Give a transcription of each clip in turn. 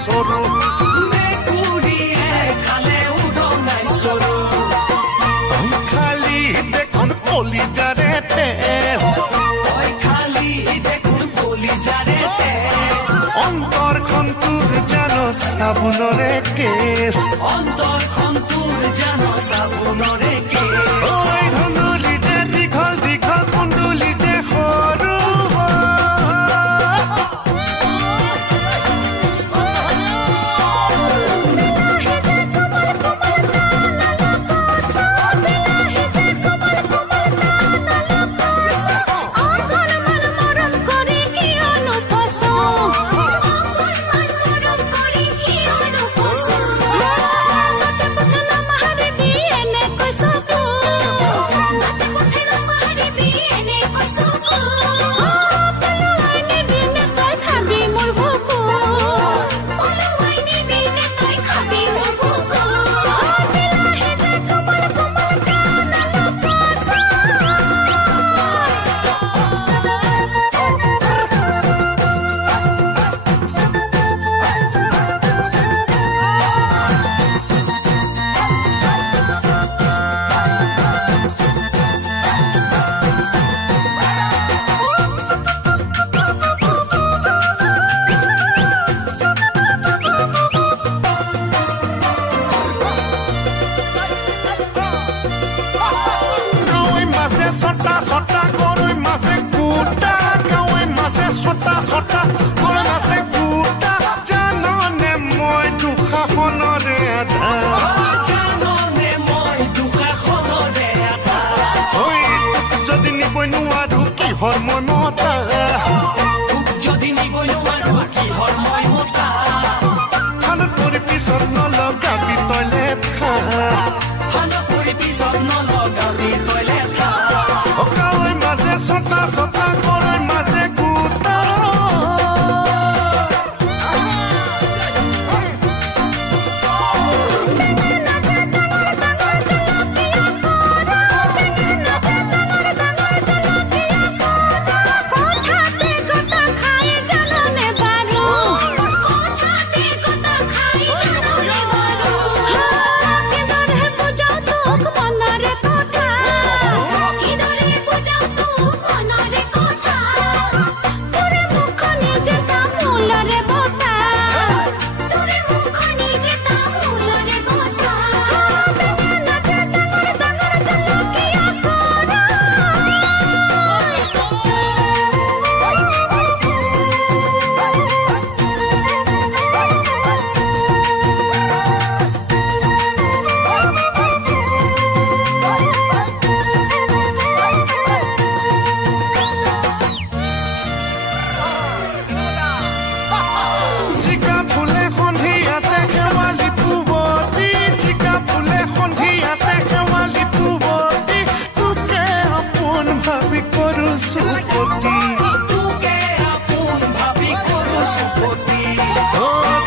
সৰু খালি দেখোন কলিজাৰে তেজ অন্তৰখন তোৰ জানো চাবোনৰে কেছ ঐ ধুন্দুলি যে দীঘল দীঘল কুন্দুলি যে সৰু সটা সটা গৰুই মাছে কুটা কাউই মাছে সটা সটা গৰুই মাছে কুটা জাননে মই দুখাখনৰে আধা ঐ যদি নিবই নোৱাৰো কিহৰ মই মতা খানত পৰি পিছত নলগাবি টয়লেট গাঁৱৰ মাজে ছটা ছটা গৰৈ মাজে কুটা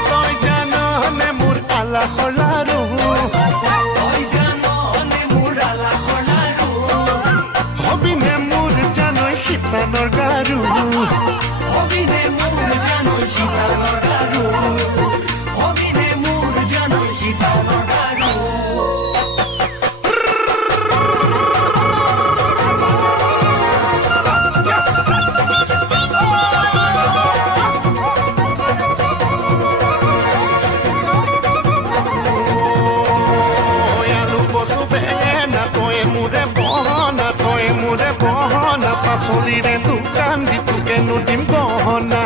তই জাননে মোৰ আলাসলাৰু হবিনে মোৰ জানৈ শীতানৰ গাৰু পাচলিৰে দোকান দি তোকেনো দিম গহনা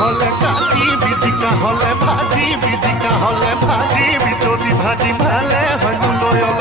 হলে কাটিবি জিকা হলে ভাজিবি জিকা হলে ভাজিবি যদি ভাজি ভালে হয় লৈ